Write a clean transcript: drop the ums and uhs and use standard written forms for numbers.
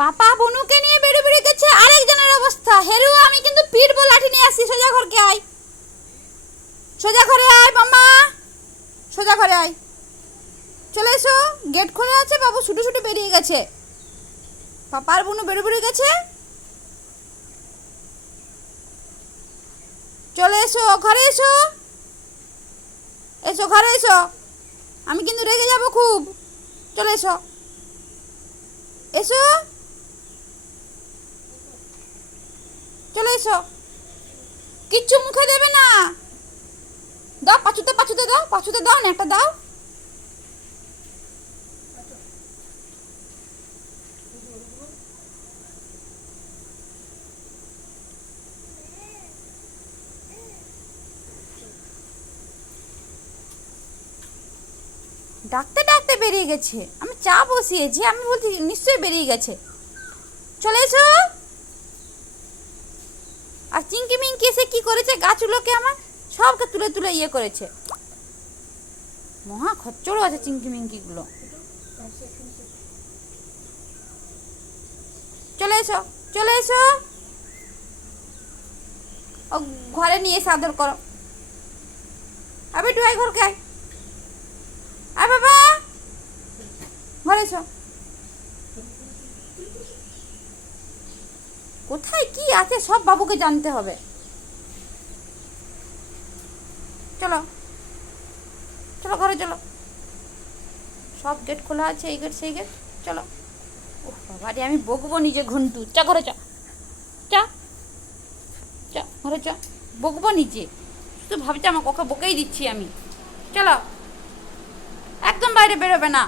পাপা বনুকে নিয়ে বেরো গেছে। আরেকজনের অবস্থা হেরু, আমি কিন্তু পিটবো, লাঠি নিয়ে আসছি। সোজা ঘরকে আয়, সোজা ঘরে আয় মাম্মা, সোজা ঘরে আয়। চলে এসো, গেট খোলা আছে। বাবু ছুটে ছুটে বেরিয়ে গেছে। পাপা আর বনু বেরো গেছে। চলে এসো, ঘরে এসো, এসো ঘরে এসো। আমি কিন্তু রেগে যাব খুব। চলে এসো, এসো, চলে এসো। কিচ্ছু মুখে দেবে না। দাও পাছুতে, পাছুতে দাও, পাছুতে দাও না, একটা দাও। ডাকতে ডাকতে বেরিয়ে গেছে। আমি চা বসিয়েছি, আমি বলছি নিশ্চয়ই বেরিয়ে গেছে। চলে এসো। আর চিঙ্কি মিঙ্কি এসে কি করেছে, গাছগুলোকে আমার সবকে তুলে তুলে ইয়ে করেছে। মহা খচ্চরও আছে চিঙ্কি মিঙ্কিগুলো। চলে এসো, চলে এসো। ও ঘরে নিয়ে এসে আদর করো। আবে একটু আয় ঘরকে আয়। আয় বাবা, ঘরে এসো। কোথায় কি আছে সব বাবুকে জানতে হবে। চলো, চলো ঘরে চলো। সব গেট খোলা আছে, এই গেট সেই গেট। চলো। ও বাবা রে, আমি বকবো নিজে ঘন্টু। চা ঘরে চা, চা, চা ঘরে চা। বকবো নিজে, শুধু ভাবছি আমাকে, ওকে বকেই দিচ্ছি আমি। চলো, একদম বাইরে বেরোবে না।